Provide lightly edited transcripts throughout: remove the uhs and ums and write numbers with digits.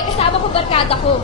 eh. Kasama ko barkada ko.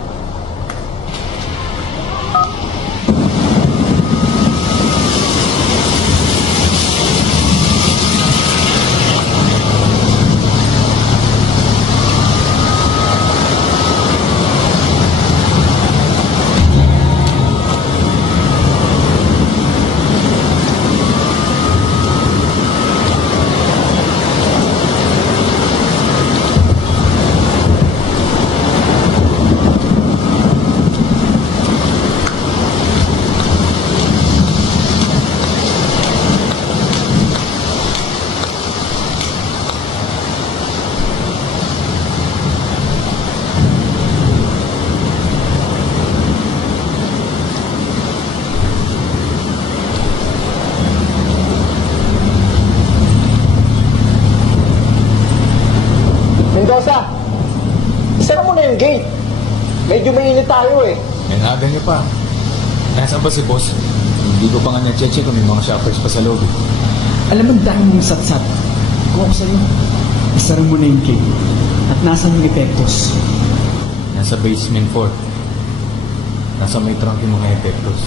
Mendoza, isara mo na yung gate. Medyo mainit tayo eh. Yan aga niyo pa. Nasaan ba si boss? Hindi ko pa nga na-check kung may mga shoppers pa sa loob. Alam mo, dahil mong satsat. Kung ako sa'yo, isara mo na yung gate. At nasa yung epektos. Nasa basement 4. Nasa may trunk yung mga epektos.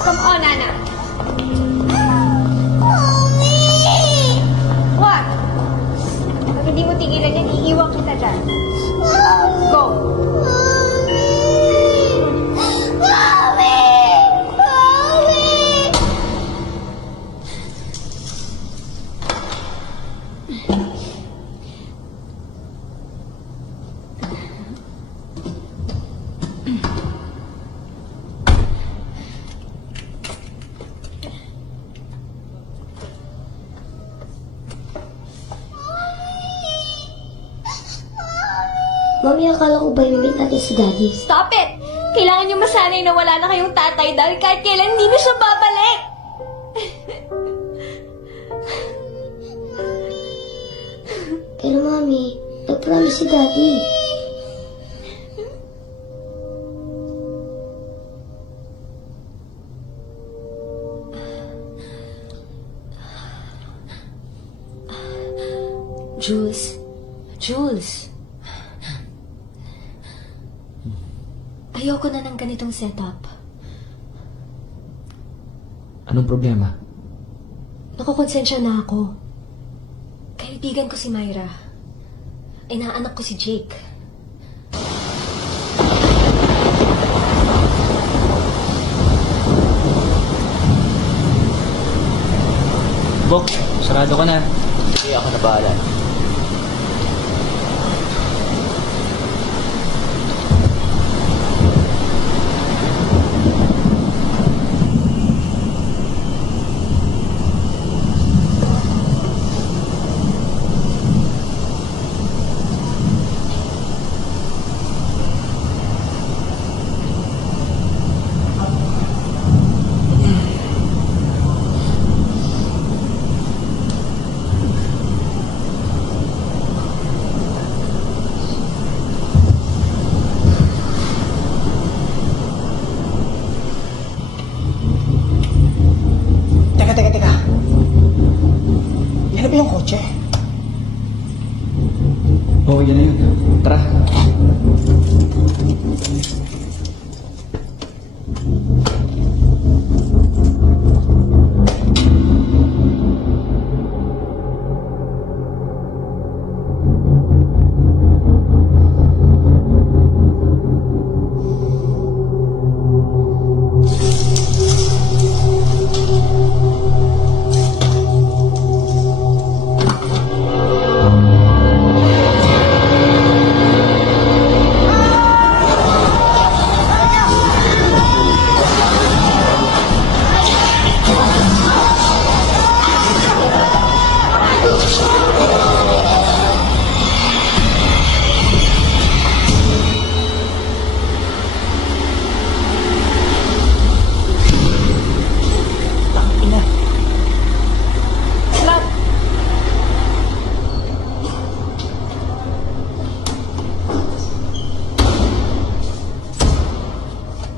Come on, Nana. What? Pag hindi mo tigilan yan, iiwan kita dyan. Go. Mami, akala ko ba yung natin si Daddy? Stop it! Kailangan niyo masanay na wala na kayong tatay dahil kahit kailan hindi na siya babalik. Pero Mami, nag-promise si Daddy. Jules. Ayoko na ng ganitong setup. Anong problema? Nakukonsensya na ako. Kaibigan ko si Myra. Inaanak ko si Jake. Bok, sarado ka na. Sige, ako na bahala.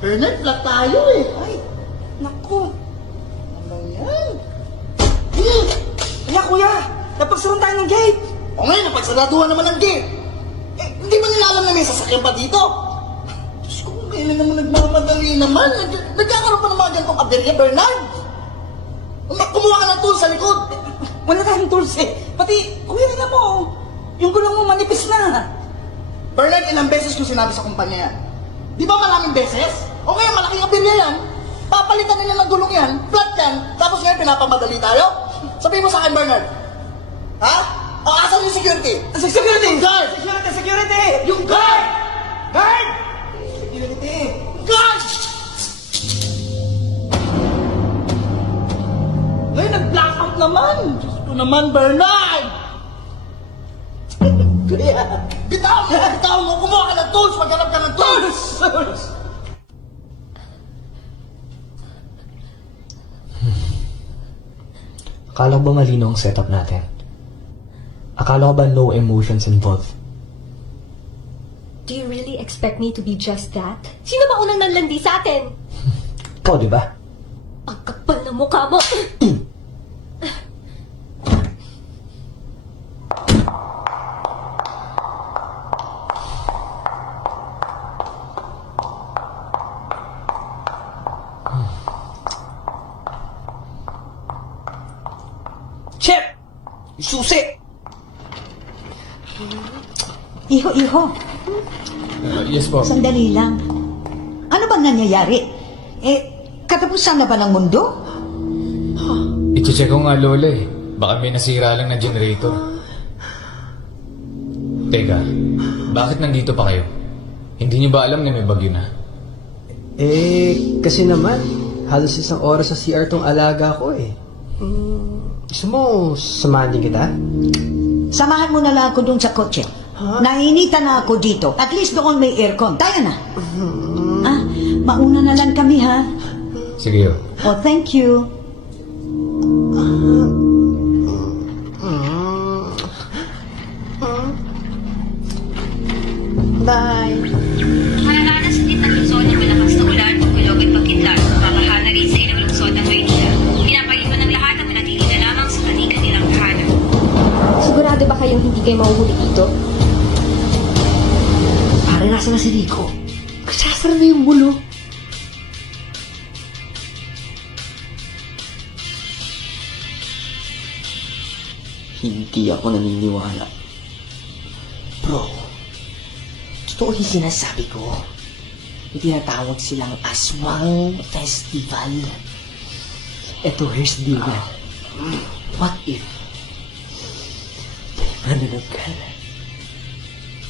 Bernard, flat tayo eh. Ay, naku. Ano yan? Kaya kuya, napagsuran tayo ng gate. O ngayon, napagsaraduhan naman ang gate. Eh, hindi ba nila alam na may sasakyan pa dito? Diyos ko, kailan naman nagmamadali naman. Nagkakaroon pa ng mga ganitong aberya, Bernard. Kumuha ka ng tool sa likod. Wala tayong tools eh. Pati, kuya rin mo, yung gulong mo manipis na. Bernard, ilang beses ko sinabi sa kumpanya yan. Di ba maraming beses? O kaya malaking aberya yan. Papalitan nila ng gulong yan, flat yan, tapos ngayon pinapamadali tayo? Sabihin mo sa akin, Bernard. Ha? O asan yung security? Security! Guard! Security! Security! Yung guard! Guard! Security! Guard! Ngayon, nag-blackout naman. Diyos ko naman, Bernard! Kuya. Bitaw mo! Bitaw mo! Kumuha ka ng tools! Maghanap ka ng tools! Akala ko ba malino ang setup natin? Akala ko ba no emotions involved? Do you really expect me to be just that? Sino ba unang nanlandi sa atin? Ikaw, di ba? Ang kapal ng mukha mo! Chef! Susi! Iho, Yes po. sandali lang. Ano bang nangyayari? Katapusan na ba ng mundo? I-check ko nga, Lola eh. Baka may nasira lang na generator. Teka, bakit nandito pa kayo? Hindi niyo ba alam na may bagyo na? Kasi naman, halos isang oras sa CR tong alaga ko eh. Gusto mo, samahan din kita? Samahan mo na lang ako dun sa kotse. Nainitan na ako dito. At least doon may aircon. Tayo na. Mauna na lang kami, ha? Sige yo. Oh, thank you. Bye. Malalanas sa gitna ng lungsod ng malakas na ulan, kulog at pagkidlat. Mabaha na rin sa ilang lungsod ng Maynila. Pinapaliwan ng lahat ang manatili na lamang sa kanilang tahanan. Sigurado ba kayong hindi kayo mahuhuli dito? Pare, nasa na si Rico? Kasasara na yung mulo. Hindi ako naniniwala. Bro, totoo yung sinasabi ko. May tinatawag silang Aswang Festival. Eto, here's the deal. What if manunod ka na?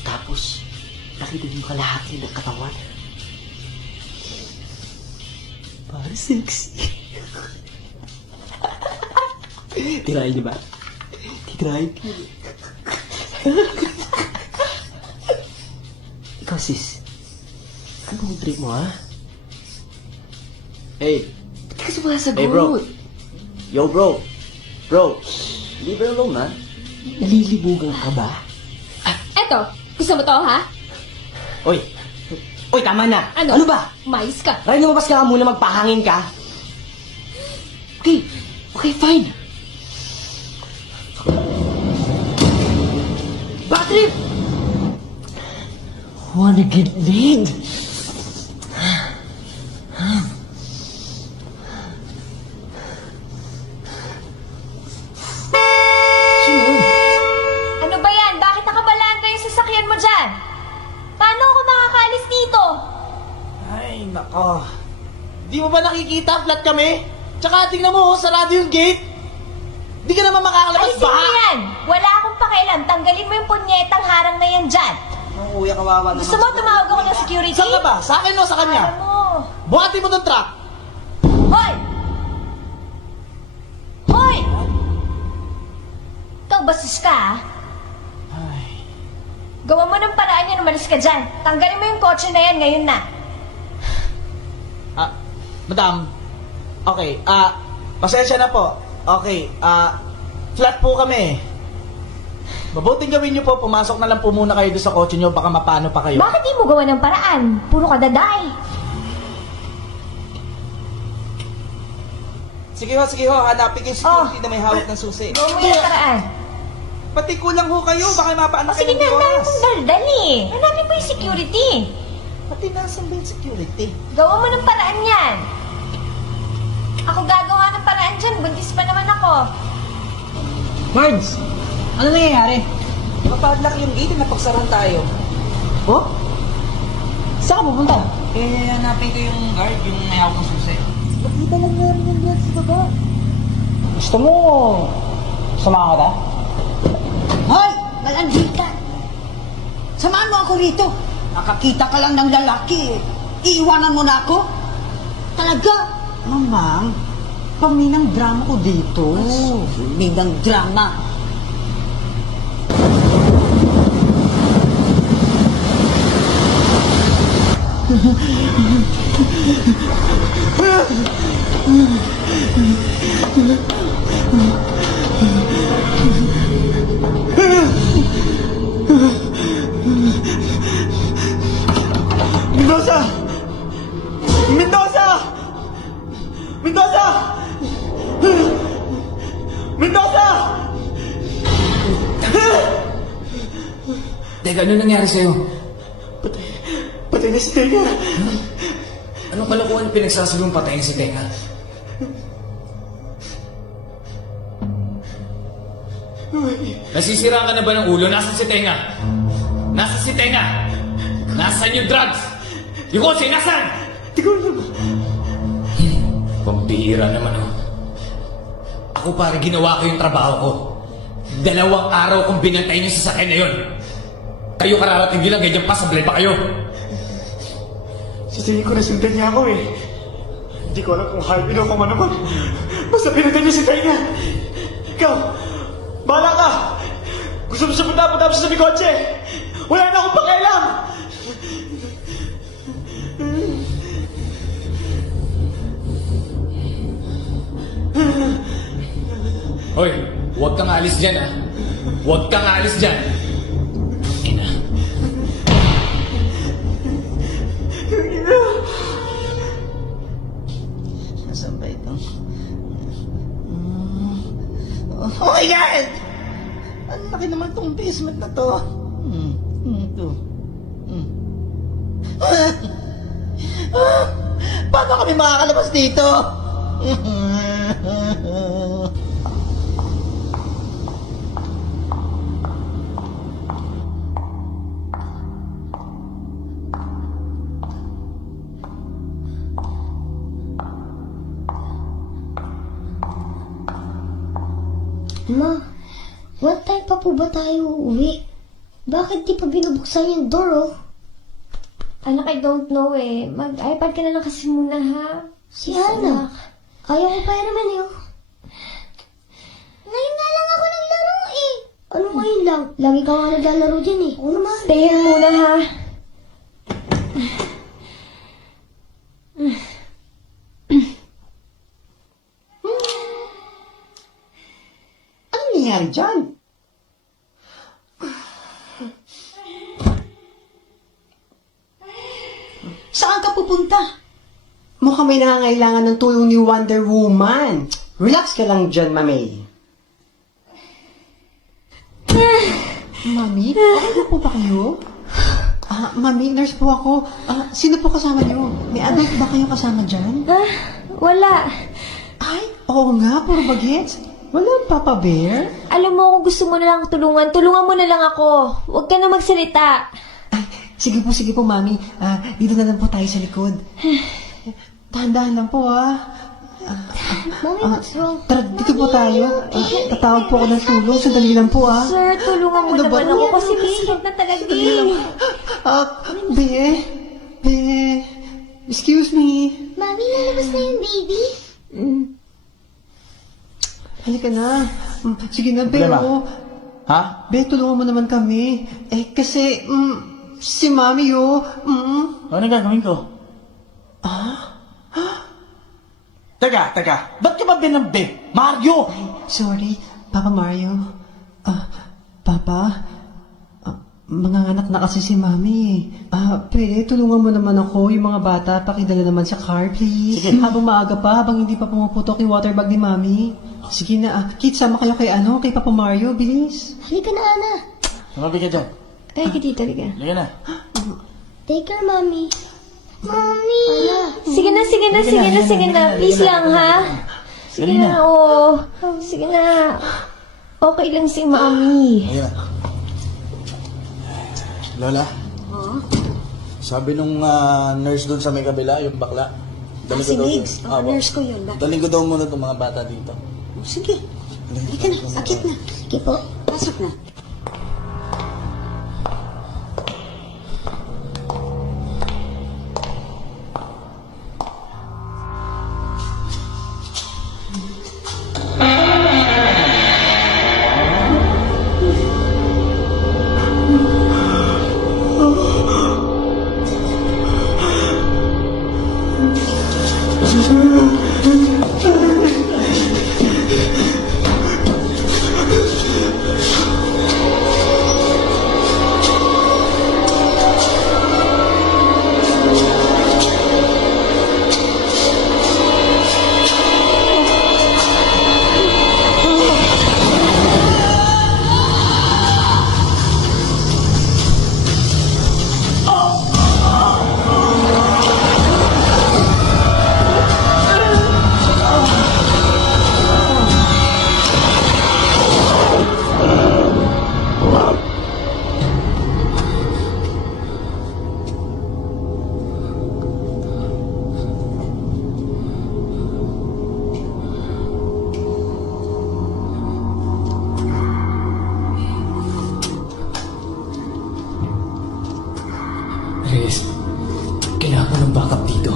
Tapos, nakita mo kalahati ng katawan. Parang sexy. Tirahin niyo ba? Tirahin ko. Ikaw, sis. Anong trip mo, ha? Hey. Ba't ka kasi masagot? Hey, bro. Yo, bro. Bro. Leave her alone, ha? Nalilibugan ka ba? Eto, gusto mo to, ha? Oy. Oy, tama na. Ano? ba? Mais ka. Ray, lumabas ka nga muna, magpahangin ka. Okay. Okay, fine. Bad trip! Wanna get laid? Ano ba yan? Bakit nakabalanda yung sasakyan mo dyan? Paano ako makakaalis dito? Ay, nako. Di mo ba nakikita? Flat kami? Tsaka tingnan mo, sarado yung gate. Di ka naman makakalabas. Alisin mo yan! Wala akong pakialam. Tanggalin mo yung punyetang harang na yan dyan. Oh, kuya, kawawa naman. Gusto mo tumawag ako ng security? Saan ka ba? Sa akin o sa kanya? Alam mo. Buhati mo ng truck. Hoy! Hoy! Ikaw basis ka, ha? Gawa mo ng paraan yan, umalis ka dyan. Tanggalin mo yung kotse na yan ngayon na. Madam. Okay, pasensya na po. Okay, flat po kami. Mabuting gawin niyo po, pumasok na lang po muna kayo doon sa kotse niyo, baka mapano pa kayo. Bakit di mo gawa ng paraan? Puro ka daday. Sige ho, hanapin yung security na may hawak ng susi. Gawa mo yung paraan. Pati kulang ho kayo, baka mapaanak Sige kayo na, ng ang dami oras. mong daldal eh. Hanapin mo yung security. Pati nasan ba yung security? Gawa mo ng paraan yan. Ako gagawa ng paraan dyan. Buntis pa naman ako. Words, ano nangyayari? Mapadlock yung gate na pagsarahan tayo. Oh? Saan ka pupunta? Hanapin ko yung guard, yung may hawak ng susi. Nakita lang namin yung lahat sa baba. Gusto mo, samahan ka ta? Hoy! Malandit ka! Samahan mo ako rito. Nakakita ka lang ng lalaki. Iiwanan mo na ako? Talaga? Mamang, paminang drama ko dito. Paminang drama. Mendoza! Mendoza! Mendoza! Mendoza! Teka, ano nangyari sa'yo? Patay na si Tenga. Anong kalokohan yung pinagsasabi mong patayin si Tenga? Nasisira ka na ba ng ulo? Nasaan si Tenga? Nasaan si Tenga? Nasaan yung drugs? Yung kotse, nasaan? Di ko alam. Pambihira naman oh. Ako pare, ginawa ko yung trabaho ko. 2 araw kong binantay niyo sa sakyan na yun. Kayo kararating nyo lang, ganyan pa, sablay pa kayo. Sa tingin ko nasundan niya ako eh. Hindi ko alam kung Harvey o kung ano man. Basta pinatay niya si Tenga. Ikaw, bahala ka. Gusto mo siya punta sa may kotse. Wala na akong pakialam. Hoy, huwag kang alis dyan ah. Huwag kang alis dyan. Ina. Nasaan ba ito? Oh my God! Ang laki naman tong basement na to. Ito. Paano kami makakalabas dito? Ma, what time pa po ba tayo uuwi? Bakit di pa binubuksan yung door, oh? Anak, I don't know eh. Mag-iPad ka na lang kasi muna, ha? Si Hana. Ayaw ko pa naman yun. Ngayon nga lang ako naglaro eh. Ano ngayon lang? Lagi ka nga naglalaro dyan eh. Oo naman. Stay here muna, ha? Ano nangyari dyan? Saan ka pupunta? Mukhang may nangangailangan ng tulong ni Wonder Woman. Relax ka lang dyan, Mamay. Mami, okay na po ba kayo? Mami, nurse po ako. Sino po kasama niyo? May adult ba kayo kasama dyan? Wala. Ay, oo nga, puro bagets. Walang Papa Bear? Alam mo, kung gusto mo na lang tulungan mo na lang ako. Huwag ka na magsalita. Ay, sige po, Mami. Dito na lang po tayo sa likod. Dahan-dahan lang po, Mami, what's wrong? Tara, dito po tayo. Tatawag po ako ng tulong. Sandali lang po, Sir, tulungan mo Ano ba naman to? ako kasi biscuit na talaga eh. Be, excuse me. Mami, lalabas na yung baby? Halika na. Sige na, pero... Ha? Be, tulungan mo naman kami. Kasi, si Mami, Ano gagawin ko? Teka. Ba't ka ba binambi? Mario! Sorry, Papa Mario. Papa, Manganganak na kasi si Mami. Pwede, tulungan mo naman ako, yung mga bata, pakidala naman sa car, please. Habang maaga pa, habang hindi pa pumuputok yung water bag ni Mami. Sige na, Kit, sama kayo kay Papa Mario, bilis. Halika na, Ana. Sumabi ka dyan. Ay, dito, liga. Halika na. Take care, Mami. Mami! Sige na. Please lang, ha? Sige na, oo. Sige na. Okay lang si Mami. Halika na. Lola? Sabi nung nurse doon sa may kabila, yung bakla. Daling ko daw yun. Nurse ko yun. Daling ko daw muna itong mga bata dito. Sige. Halika na. Akit na. Sige po. Pasok na. Reyes, kailangan ko ng backup dito.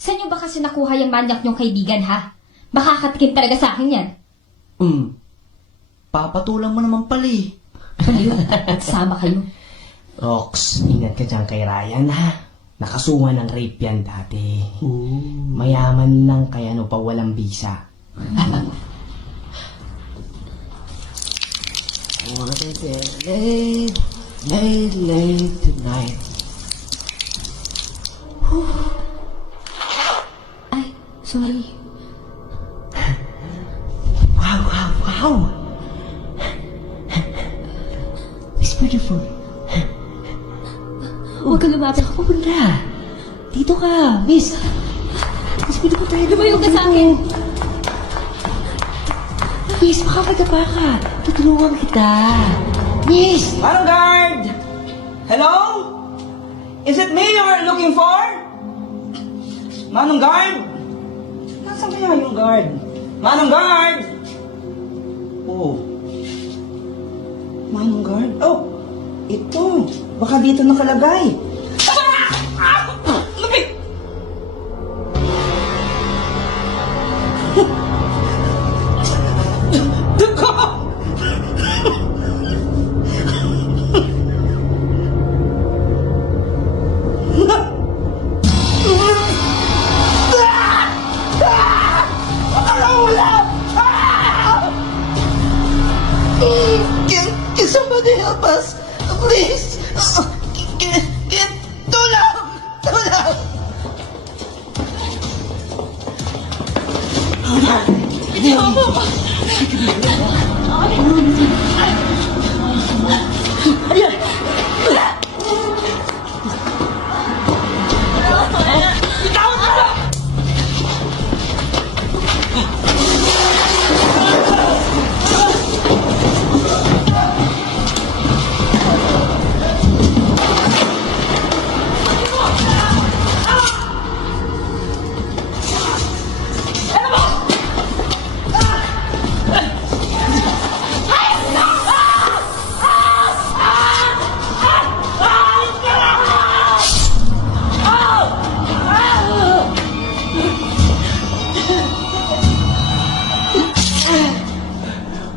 Saan niyo ba kasi nakuha yung manyak niyong kaibigan, ha? Baka katikin talaga sa akin yan. Papatulang mo naman pala eh. Kayo, sama kayo. Rox, ingat ka dyan kay Ryan, ha? Nakasuhan ng rape yan dati. Mayaman lang kaya pa walang bisa. What is it? Late tonight. Ay, sorry. Wow! It's beautiful. Huwag ka lumapit. Saan ka pupunta? Dito ka, miss. Miss, pwede po tayo. Lumayo ka sa akin. Miss, makapagapa ka. Tutulungan kita. Miss! Manong guard! Hello? Is it me you're looking for? Manong guard? Nasaan kaya yung guard? Manong guard! Oh. Manong guard? Oh, ito. Baka dito nakalagay. Lumik! Dugo! Can somebody help us? Please! Tulong! Tulong!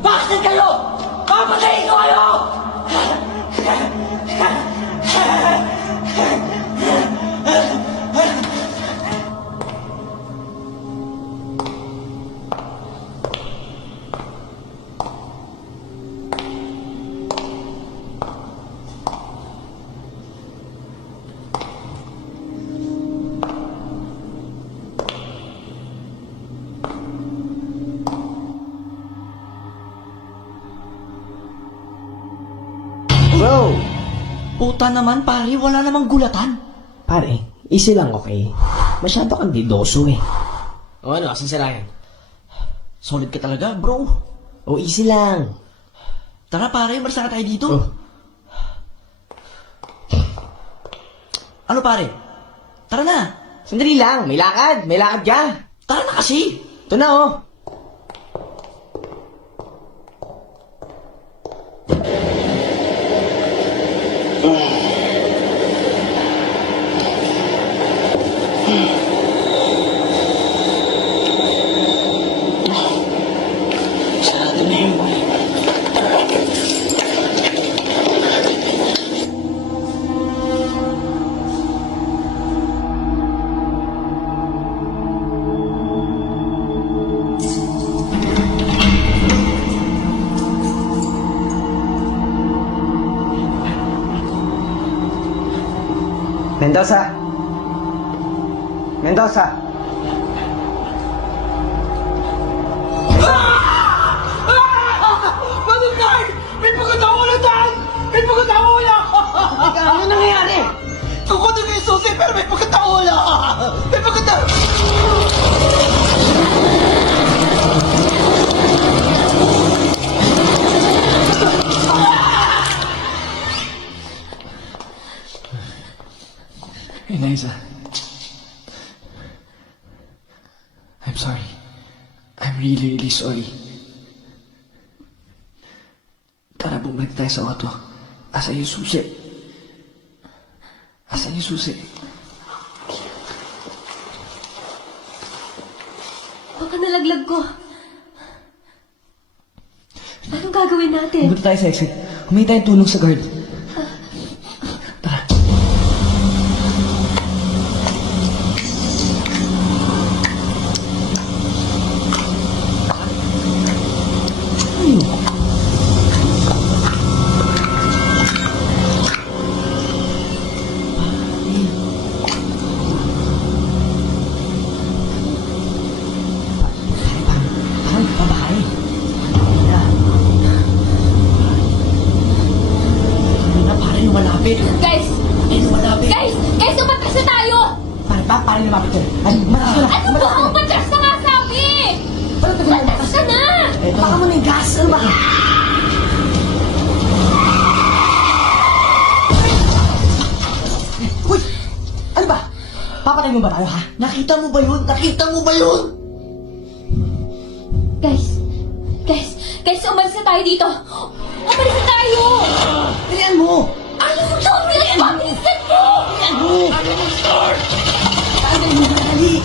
Bakit kayo? Papatayin ko kayo! Bro! Puta naman, pare. Wala namang gulatan. Pare, easy lang, okay? Masyado kang didoso eh. O ano, asan si Ryan? Solid ka talaga, bro. O easy lang. Tara, pare. Marasa ka tayo dito. Oh. Ano, pare? Tara na. Sandali lang, may lakad ka. Tara na kasi. Ito na oh. Sarado na yun. Mendoza! Mendoza! Manong may pagkatawala dyan! May pagkatawala! Ano nangyayari? Tukod na yung susi pero may pagkatawala! May pagkatawala! Eliza. I'm sorry. I'm really, really sorry. Tara, bumalik tayo sa auto. Asan yung susi? Asan yung susi? Baka nalaglag ko. Anong gagawin natin? Punta tayo sa exit. Humingi tayong tulong sa guard. Parang babae. Kanina parang lumalapit. Guys! Lumalapit. Guys! Umatras na tayo! Parang lumapit yun. Ay, matas na. Ano ba? Umatras na nga sabi! Umatras ka na! Eto. Baka mo na yung gas. Ano ba? Uy! Ano ba? Papatay mo ba tayo, ha? Nakita mo ba yun? Nakita mo ba yun? Guys, umalis na tayo dito! Umalis na tayo! Bilihan mo! Ayaw mo daw! Pabilisan mo! Bilihan mo! Ano yung start? Dali mo na, dali!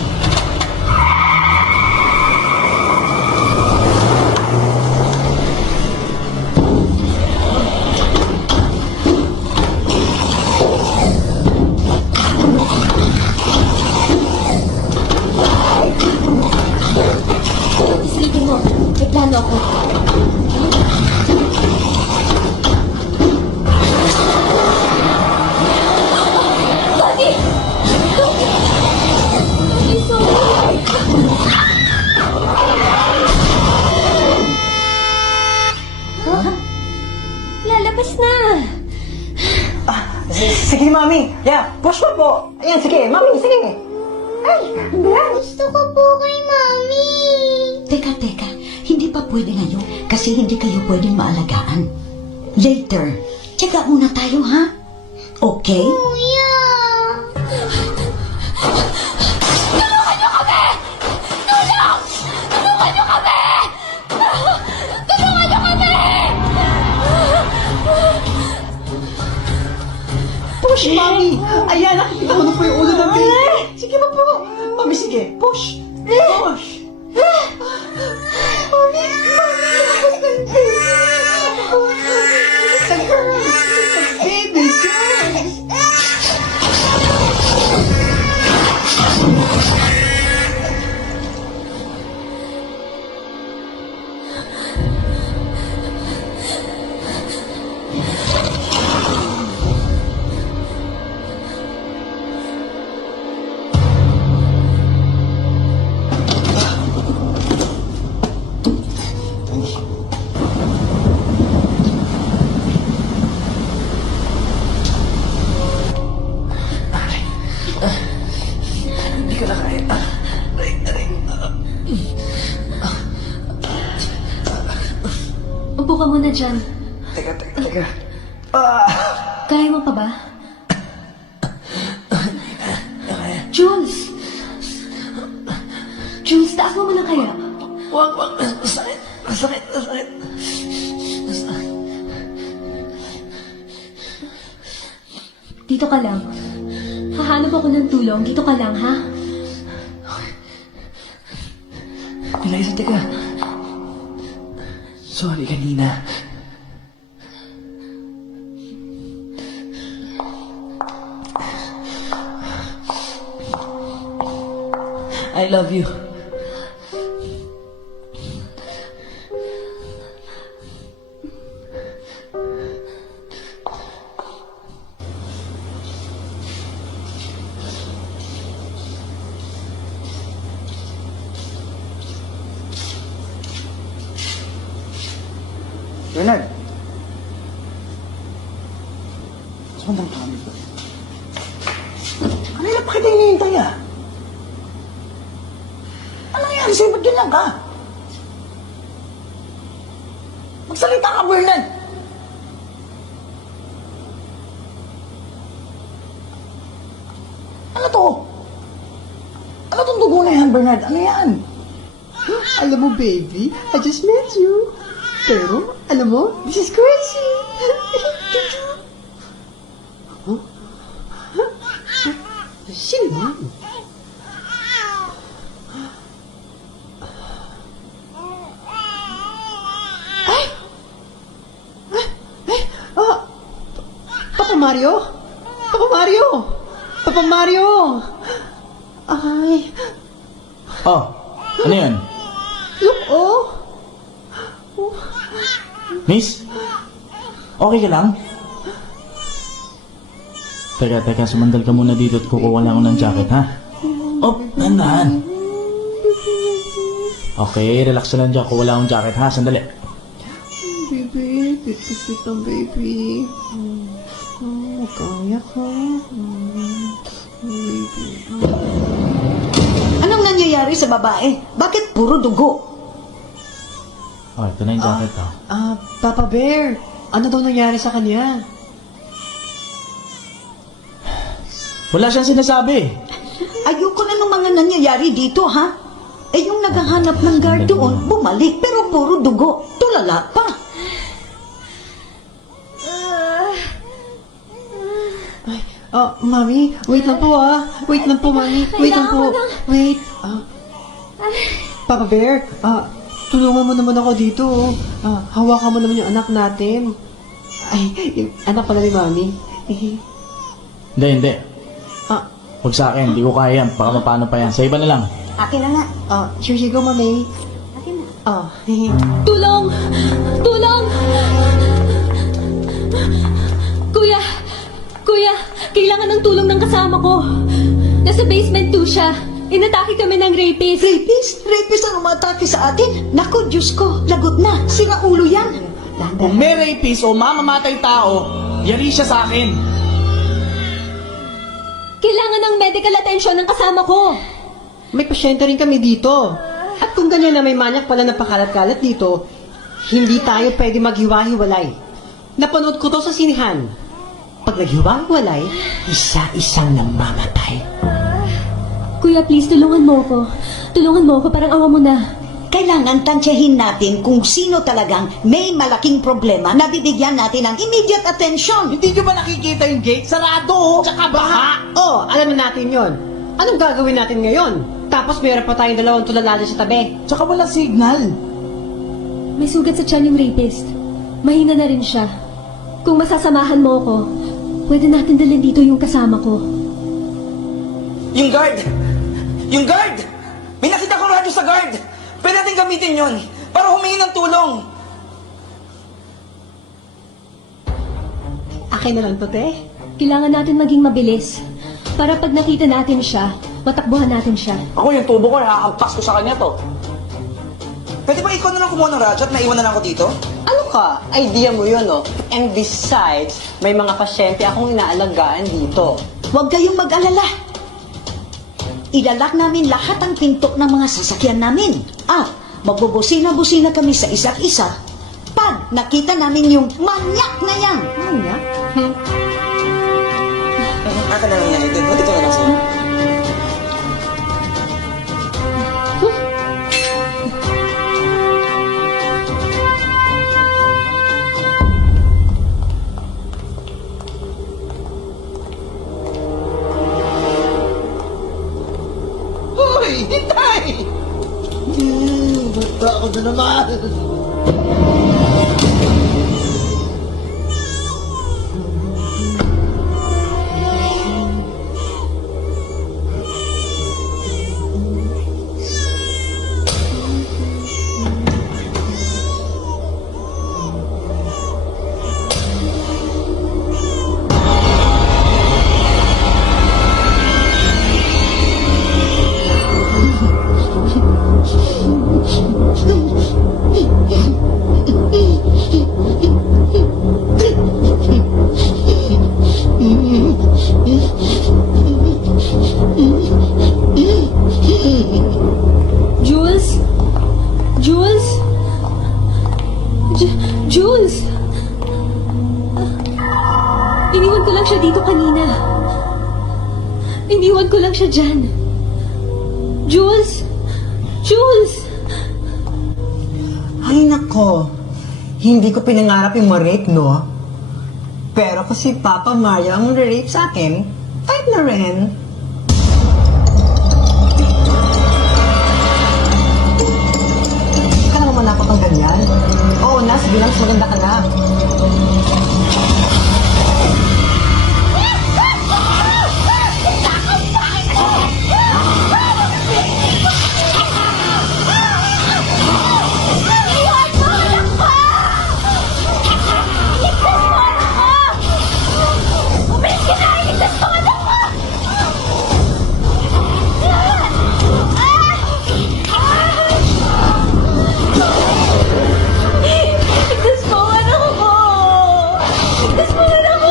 Isipin mo, may plano ako. Daddy! Daddy, sorry! Sige, mami. Yeah, push mo po. Ayan, sige, mami, sige. Ay, Gusto ko po kay Mami. Teka, hindi pa pwede ngayon kasi hindi kayo pwedeng maalagaan. Later, tsaga muna tayo, ha? Okay? Kuya. Push, Mami! Ayan, nakikita ko na po yung ulo ng baby. Sige na po. Mami, sige. Push. Push. Mami, baby, girl. Upo ka muna dyan. Teka. Kaya mo pa ba? Jules! Jules, taas mo muna kaya. Wag. Sakit. Dito ka lang. Hahanap ako ng tulong. Dito ka lang, ha? Eliza, teka. Sorry kanina. I love you. Bernard. Saan ang kami ko? Kanina pa kita hinihintay ah. Ano nangyari sa'yo? Ba't ganyan ka? Magsalita ka, Bernard! Ano to? Ano tong dugo na yan, Bernard? Ano yan? Alam mo, baby, I just met you. Pero, alam mo, this is crazy. Huh? Sino yan? Papa Mario? Papa Mario! Papa Mario! Ay, Oh, ano yan? look, oh! Miss? Okay ka lang? Teka, sumandal ka muna dito at kukuha lang ako ng jacket, ha? Oh, nandahan. Okay, relax na lang dyan. Kuha lang akong jacket, ha? Sandali. Baby, pitit ang baby. Kaya ka. Baby. Anong nangyayari sa babae? Bakit puro dugo? Oh, ito na yung jacket, ha? Papa Bear, ano daw nangyari sa kanya? Wala siyang sinasabi. Ayoko na ng mga nangyayari dito, ha? Eh, yung naghahanap ng guard doon, bumalik, pero puro dugo. Tulala pa. Mami, wait lang po Wait lang po, Mami. Wait lang po. Wait. Papa Bear, tulungan mo naman ako dito. Hawakan mo naman yung anak natin. Ay, yung anak pala ni Mami. Hindi. Huwag sa akin, hindi ko kaya yan. Baka mapano pa yan. Sa iba na lang. Akin na nga. Here you go, Mami. Akin na. Tulong! Tulong! Kuya, kailangan ng tulong ng kasama ko. Nasa basement 2 siya. Inatake kami ng rapist. Rapist? Rapist ang umatake sa atin? Naku, Diyos ko, lagot na. Sira ulo yan. Kung may rapist o mamamatay tao, yari siya sa akin. Kailangan ng medical attention ng kasama ko. May pasyente rin kami dito. At kung ganyan na may manyak pala na pakalat-kalat dito, hindi tayo pwede maghiwa-hiwalay. Napanood ko to sa sinihan. Pag naghiwa-hiwalay, isa-isang namamatay. Kuya, please, tulungan mo ko. Tulungan mo ko, parang awa mo na. Kailangan tansyahin natin kung sino talagang may malaking problema na bibigyan natin ng immediate attention. Hindi nyo ba nakikita yung gate? Sarado, oh. Tsaka baha. Oh, alam na natin yon. Anong gagawin natin ngayon? Tapos meron pa tayong 2 tulala sa tabi. Tsaka wala signal. May sugat sa tiyan yung rapist. Mahina na rin siya. Kung masasamahan mo ko, pwede natin dalhin dito yung kasama ko. Yung guard! Yung guard! May nakita kong radyo sa guard! Pwede natin gamitin yon para humingi ng tulong. Akin na lang to, te. Kailangan natin maging mabilis. Para pag nakita natin siya, matakbuhan natin siya. Ako yung tubo ko, nakakampas ko sa kanya to. Pwede ba ikaw na lang kumuha ng radyo at naiwan na lang ako dito? Ano ka? Idea mo yun, no? And besides, may mga pasyente akong inaalagaan dito. Huwag kayong mag-alala. Ilalak namin lahat ang pinto ng mga sasakyan namin. At magbubusina-busina kami sa isa't isa pag nakita namin yung manyak na yan. Manyak? Aka na lang yan, ito na lang sa'yo. Hoy! Hintay! Basta ako na naman! Jules? Jules? Jules! Iniwan ko lang siya dito kanina. Iniwan ko lang siya dyan. Jules! Jules! Ay, nako. Hindi ko pinangarap yung ma-rape, no? Pero kasi Papa Mario ang rape sa akin, type na rin. Ka na naman ako pang ganyan. Oo na, sige lang, maganda ka na. Ligtas mo ang anak ko! Ligtas mo ang anak ko!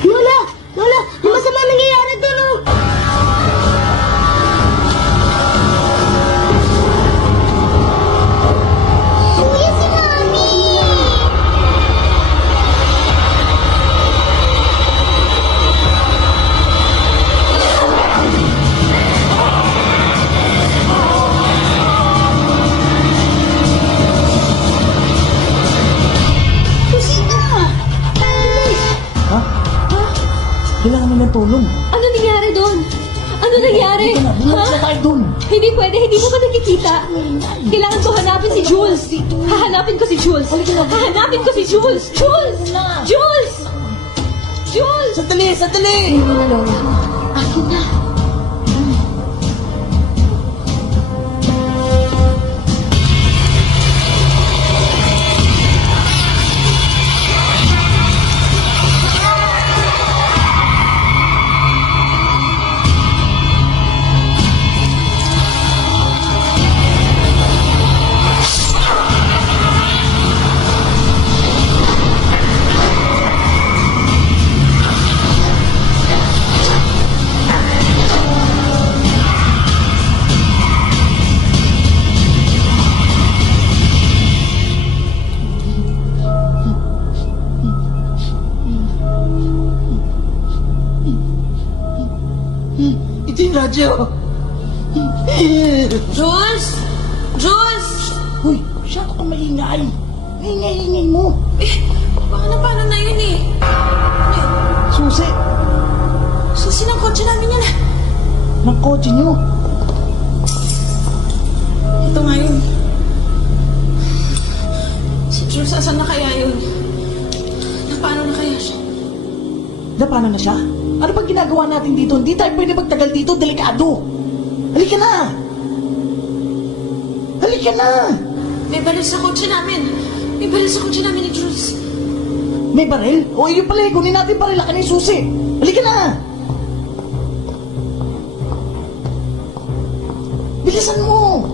Lola! Lola! Yung masama nangyayari doon, oh! Uwi si Mami! Kusina! Bilis! Kailangan mo ng tulong. Ano nangyari doon? Ano nangyari? Bumalik na tayo dun. Hindi pwede, hindi mo ba nakikita? Kailangan ko hanapin si Jules. Hahanapin ko si Jules. Hahanapin ko si Jules. Jules! Jules! Jules! Sandali, sandali! Ayun mo na, Lola. Akin na. Ito yung radyo. Jules! Jules! Uy, masyado kang maingay. Ingay-ingay mo. Baka na paano na yun eh. Susi, Susi ng kotse namin yan. ng kotse niyo. Ito nga yun. Si Jules, asan na kaya yun? Paano na kaya siya? Paano na siya? Ano bang ginagawa natin dito? Hindi tayo pwede magtagal dito. Delikado. Halika na. Halika na. May baril sa kotse namin. May baril sa kotse namin ni Jules. May baril? O yun pala, kunin natin baril. Laka na yung susi. Halika na. Bilisan mo.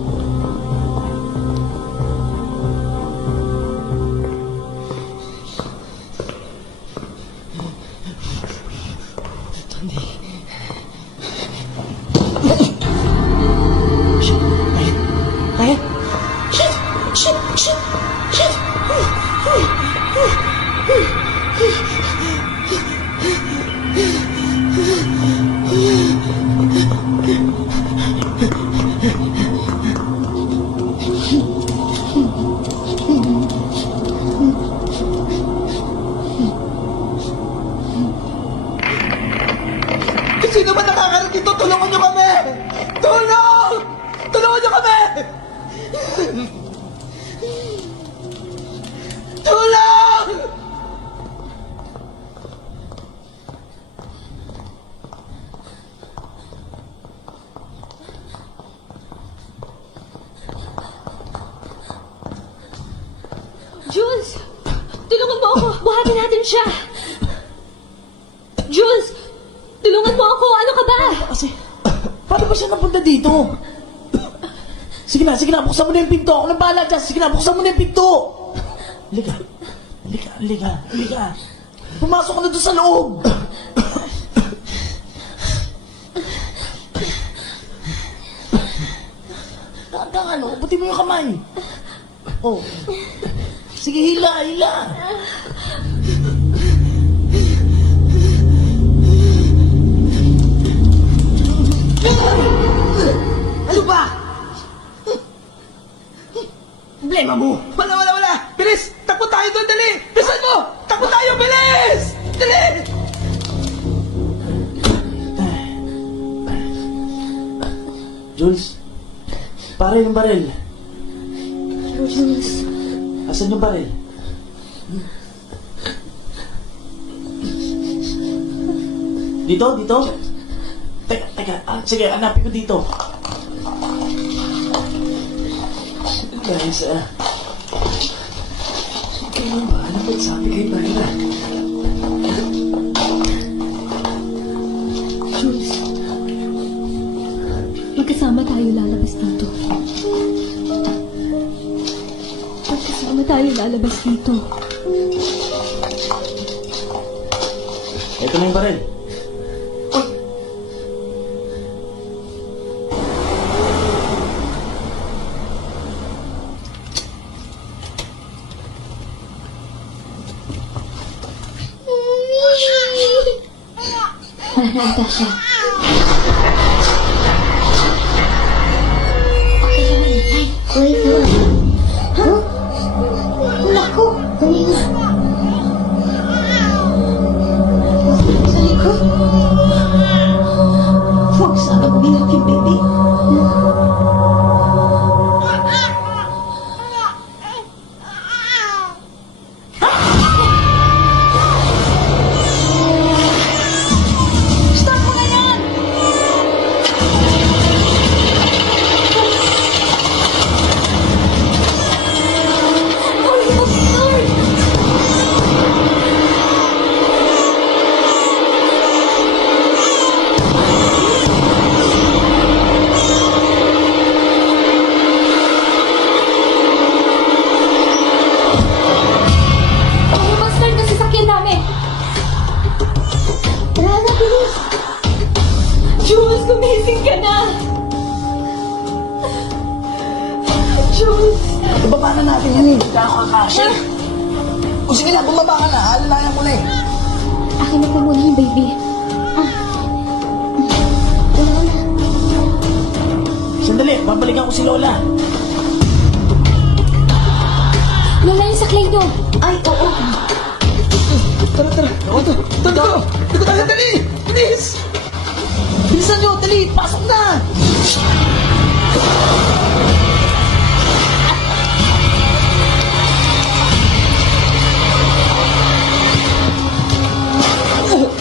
Shit. Shit. Shit. Shit. Sino ba nakakaroon dito? Tulungan niyo kami! Tulong! Tulungan niyo kami! Tulong! Jules! Tulungan mo ako! Buhatin natin siya! Jules! Tulungan mo ako! Ano ka ba? Kasi, paano ba siya napunta dito? Sige na, buksan mo na yung pinto. Ako nang bahala dyan. Sige na, buksan mo na yung pinto. Halika. Pumasok ka na doon sa loob. Dagang ano, buti mo yung kamay. Oh. Sige, hila. Ano ba? Problema mo. Wala! Bilis! Takbo tayo doon, dali! Bilisan mo! Takbo tayo, bilis! Dali! Jules, pare yung baril. Jules. Asan yung baril? Dito? Teka. Sige, hanapin ko dito. Guys, kailan ba? Ano ba sabi kay Barila? Jules. Magkasama tayo lalabas dito. Ito na yung baril. Parang siya. Wait, huh? Naku, kanina. Sa likod. Huwag sana umiyak yung baby. Jules, gumising ka na! Jules! Ibaba na natin yan eh. Hindi ka ako kakasya. O sige na, bumaba ka na. Alalayan ko na eh. Akin na po muna yung baby. Sandali, babalikan ko si Lola. Lola, yung saklay nyo! Ay, oo. Tara, tara. Ako to. Tara, dito tayo. Dali. Bilis. Bilisan nyo. Dali. Pasok na.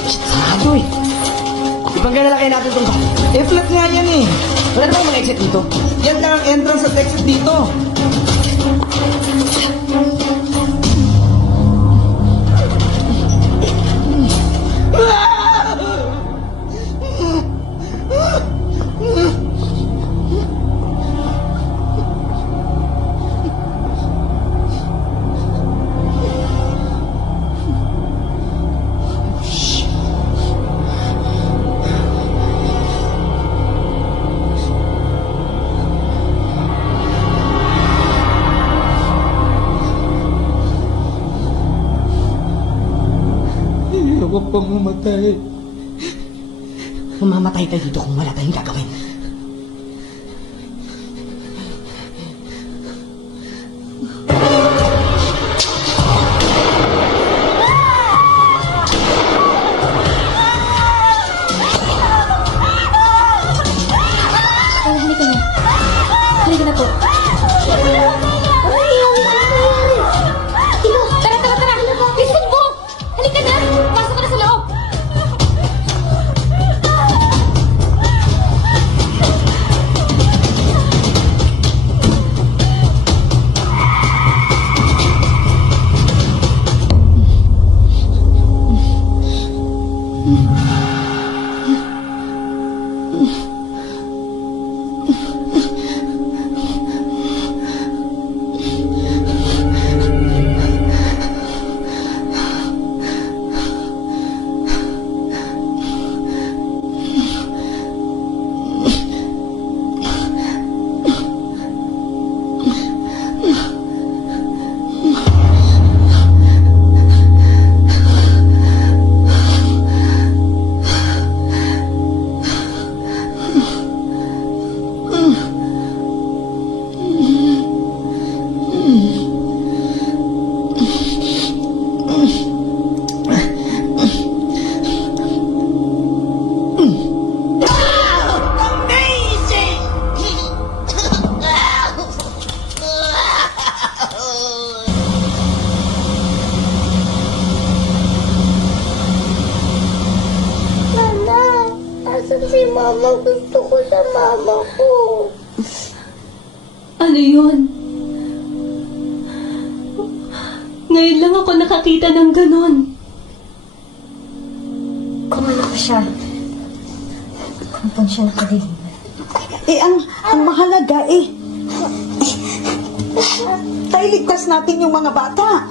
Sarado eh. Ibang lalaki natin itong ba? Eh, flat nga yan eh. Wala namang mga exit dito. Yan lang ang entrance at exit dito. Ayoko pang mamatay. Mamamatay tayo dito kung wala tayong gagawin. Halika na. Halika na po. Tara, tara, tara! Listen po! Halika na! Pasok ka na sa loob! Si Mama, gusto ko sa Mama ko. Ano yun? Ngayon lang ako nakakita ng ganon. Kumano ko siya. Kumpon siya nakadilim. Eh, ang mahalaga eh. Tayo ligtas natin yung mga bata.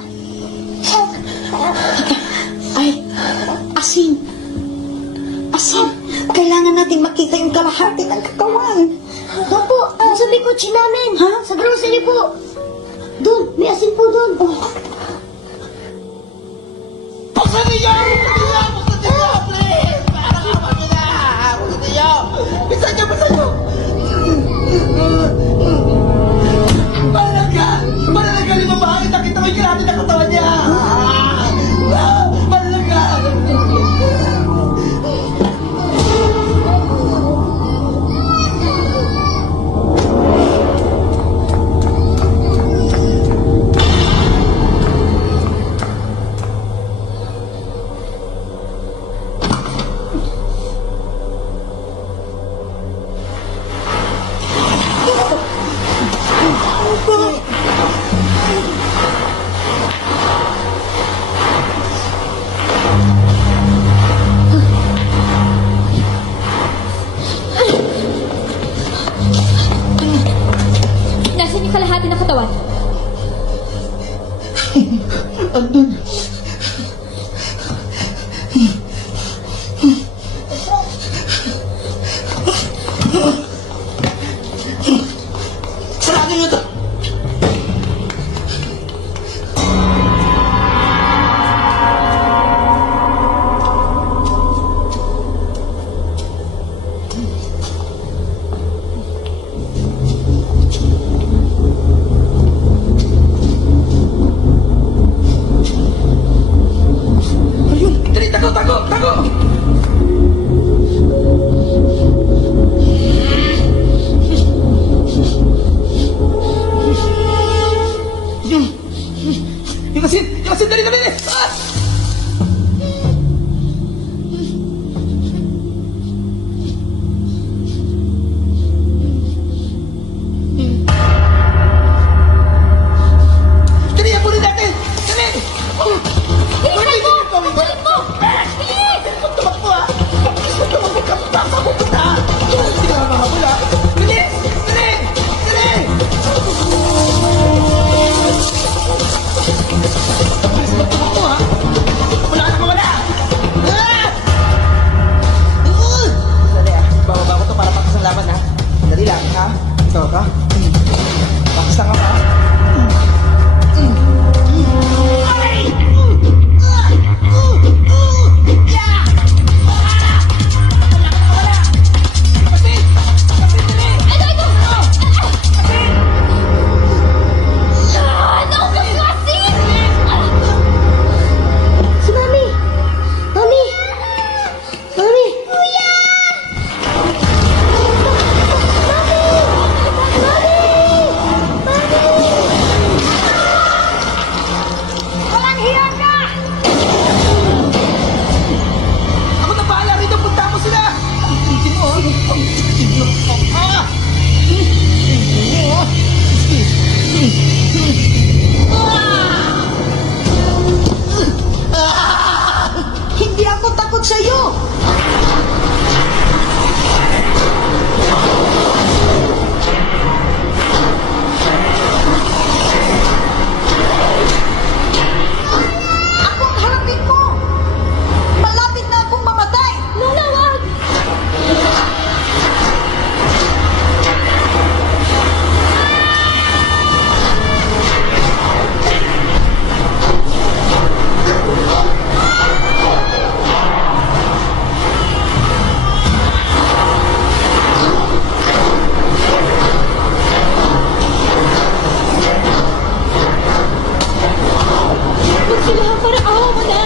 Ay, asin. Asin. Kailangan natin makita yung kalahati ng katawan. Opo, sa may kotse namin. Ha? Sa grocery po. Doon, may asin po doon. Buksan niyo! Buksan niyo! Please! Para ka makina! Buksan niyo! Buksan niyo! Buksan niyo! Malaga! Malaga! Lima ba? Nakita mo yung kirati ng katawan niya! Malaga! Nasaan yung kalahati ng katawan? Andun. Ayusin nyo to! Ayun! Dali, tago, tago, tago! Yung asin, dali, dali, dali! Ah! Dali, abulin natin! Dali! Bilisan mo! Bilisan mo! Bilis! Tumakbo ha! Tumakbo ka! Tumakbo ka! Hindi ka mamahabol ha! Bilis! Dali! Dali! Bilis mo tumakbo ha! Wala ka na mawala! Ah! Dali ah, bababa ko to para patas ang laban ha. Dali lang ha. Ikaw ka. Patas lang ako ha. Si Mami! Mami! Mami! Walang hiya ka! Ako na bahala rito, punta mo sila! Tingin mo ah! Hindi ako takot sa'yo! Akong harapin mo! Malapit na akong mamatay! Lola, wag! Wag sila, parang awa mo na!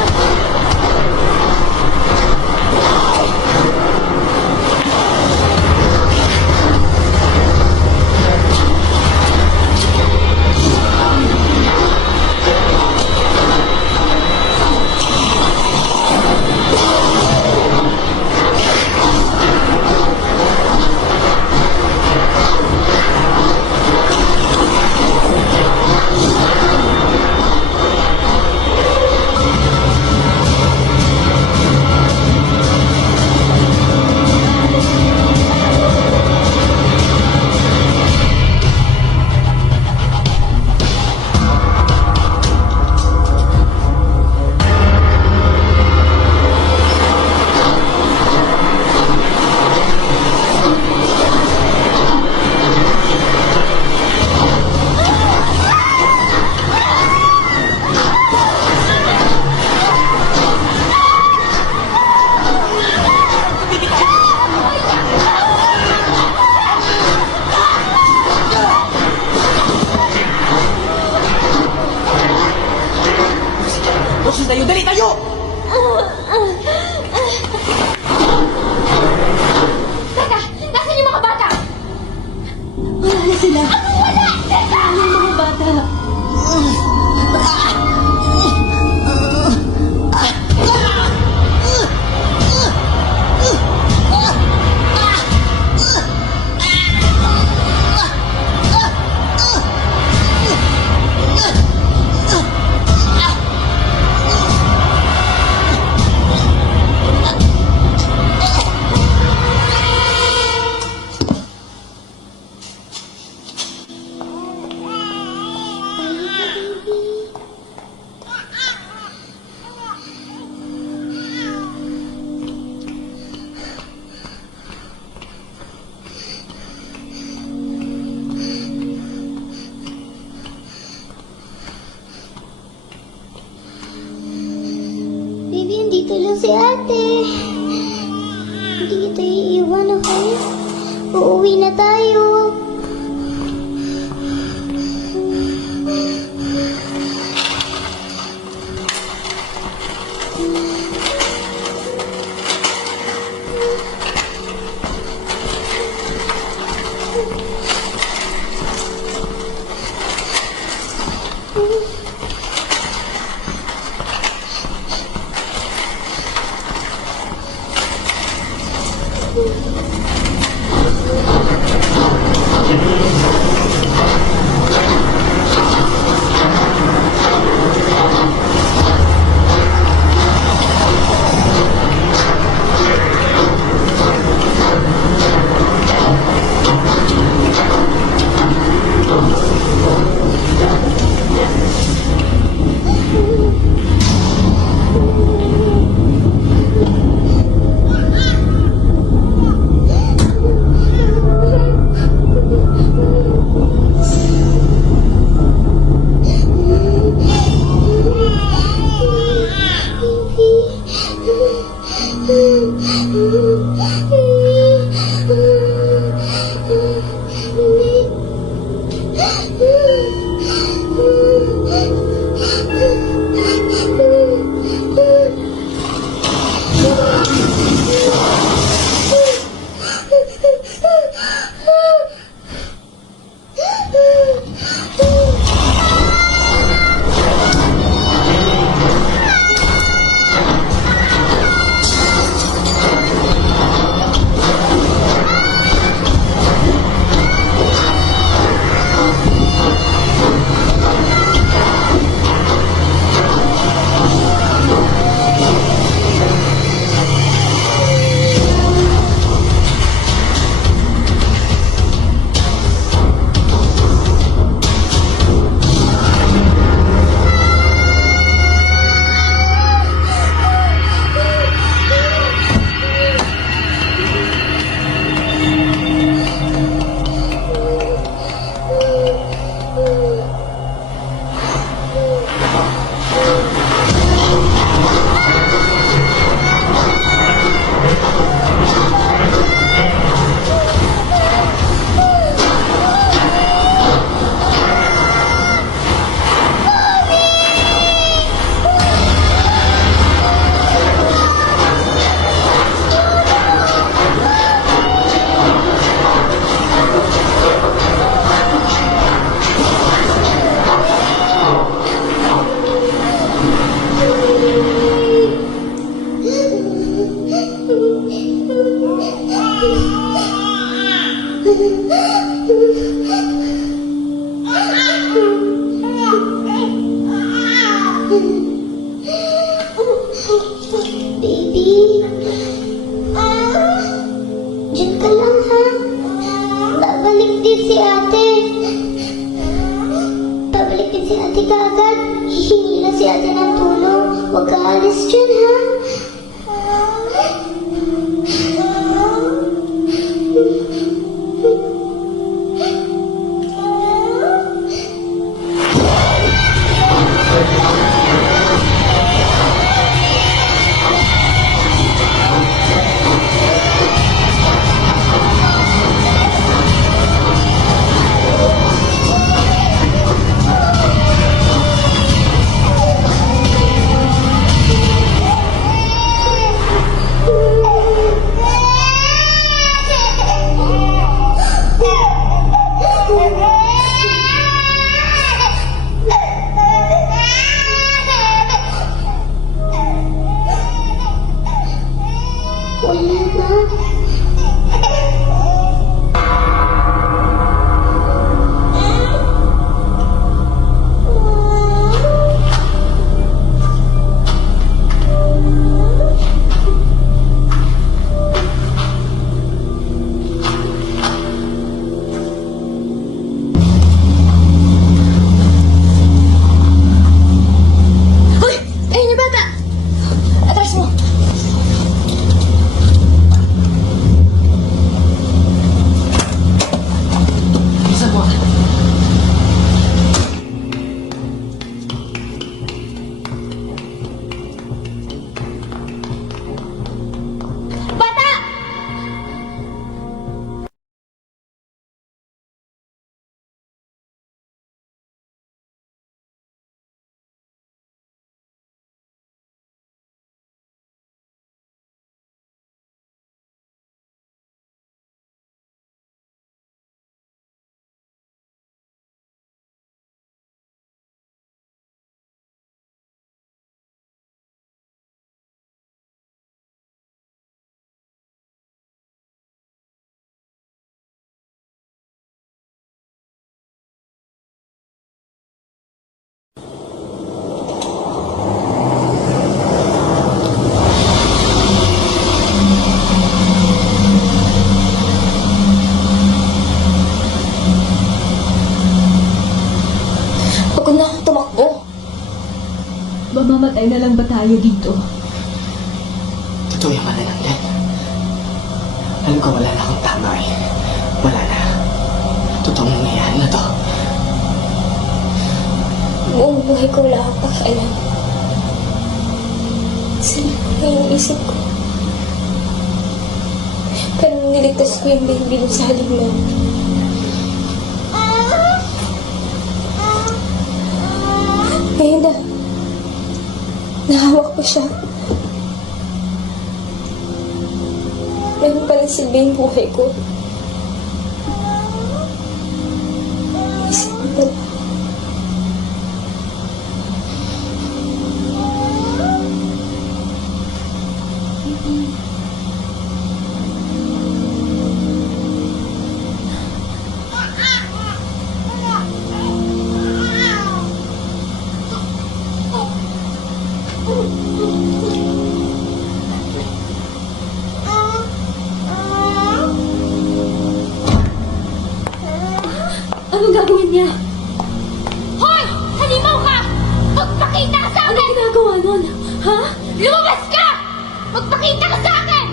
Boses tayo, dali tayo! Teka! Nasaan yung mga bata? Wala na sila. Anong wala? Teka! Yung mga bata. si ate. Hindi kita iiwan, okay? Uuwi na tayo. Baby. Diyan ka lang, ha? Babalik din si ate. Babalik din si ate kagad. Hihingi na si ate ng tulong. Huwag ka alis dyan, ha? Mamamatay na lang ba tayo dito? Totoo yung malalanggan. Alam ko wala na akong tama eh. Wala na. Totoong nangyayari na to. Buong buhay ko wala akong pakialam. Sila na yung isip ko. Pero nung niligtas ko yung baby mo sa halip mo, ngayon na, nahawak ko siya. Meron pala silbi yung buhay ko. Isip mo pala. Anong gagawin niya? Hoy! Halimaw ka! Magpakita ka sa akin! Ano ginagawa nun? Ha? Lumabas ka! Magpakita ka sa akin!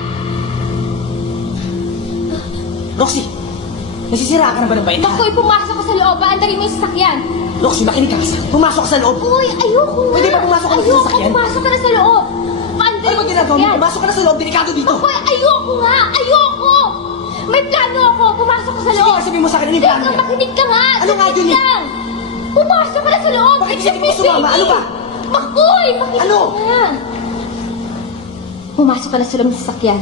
Roxy! Nasisira ka na ba ng bait? Bakoy, pumasok ka sa loob. Andarin mo yung sasakyan. Roxy, makinig ka kasi. Pumasok ka sa loob. Uy, ayoko nga. Pwede ba pumasok ka na sa sasakyan? Ayoko, pumasok ka na sa loob. Andarin Ano ba ginagawa mo? Pumasok ka na sa loob, delikado dito. Bakoy, ayoko nga. Ayoko! May plano ako. Pumasok ka sa Sige, loob. sabihin mo sa akin, ano yung plano Teka, niya? makinig ka nga. Ano nga Sandali yun eh? lang. Pumasok ka na sa loob. Bakit hindi mo sumama? Ano ba? Bakoy, makinig Ano? ka nga. Pumasok ka na sa loob ng sasakyan.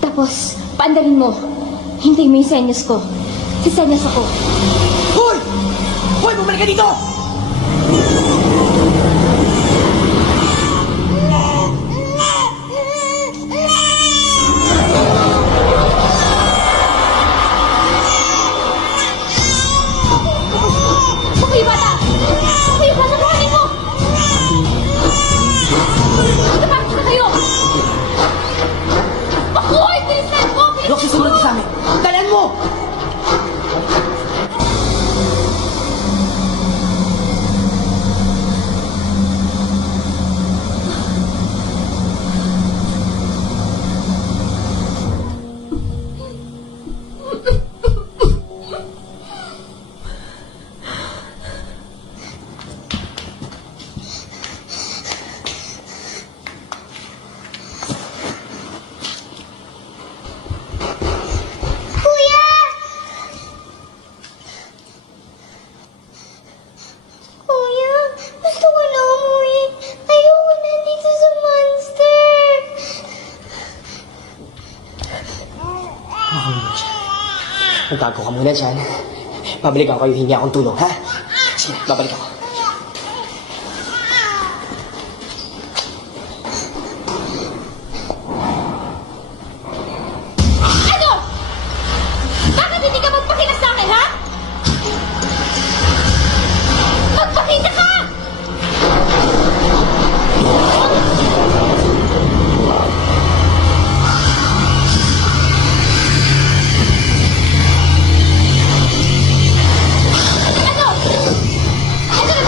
Tapos, paandarin mo. Hintayin mo yung senyas ko. Sisenyas ako. Hoy! Hoy, bumalik ka dito! Bakoy, bata! Bakoy, bata, kuhanin mo! Tapos na kayo! Bakoy, bilisan mo! Roxy, sumunod ka sa amin. Dalan mo! Kuya, gusto ko na umuwi. Ayoko na dito sa monster. Magtago ka muna dyan. Babalikan ko yung hingi akong tulong, ha? Sige, babalik ako. Ano? Bakit hindi ka magpakita sa akin, ha? Magpakita ka! Ano? Ano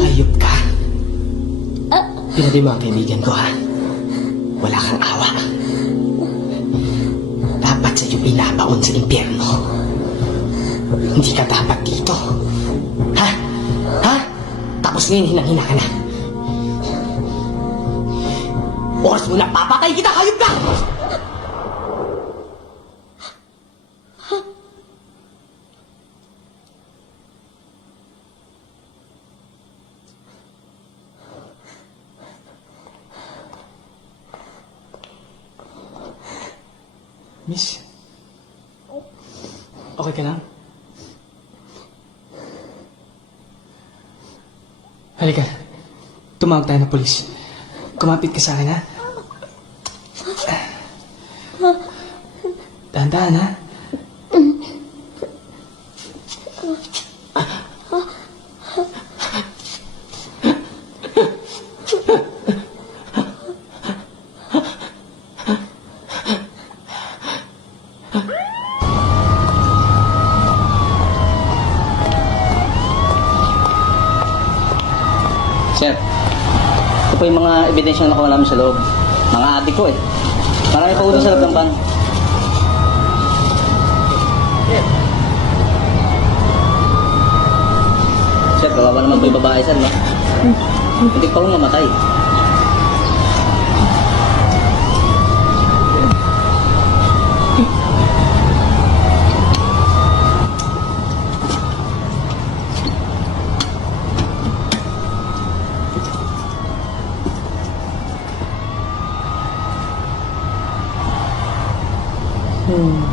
Hayop ka. Pinati mo ang kaibigan ko, ha? Wala kang awa. Dapat sa'yo pinabaon sa impyerno. Hindi ka dapat dito. Ha? Ha? Tapos ngayon hinang-hina ka na. Oras mo na papatay kita, hayop ka! Miss? Okay ka lang? Halika. Tumawag tayo ng polis. Kumapit ka sa akin, ha? Dahan-dahan, ha? Sir, ito po yung mga ebidensya na nakuha namin sa loob. Mga adik ko eh. Marami pa ulo sa loob ng van. Sir, kawawa naman po yung babae, sir, no? Hindi pa rin mamatay. Hmm.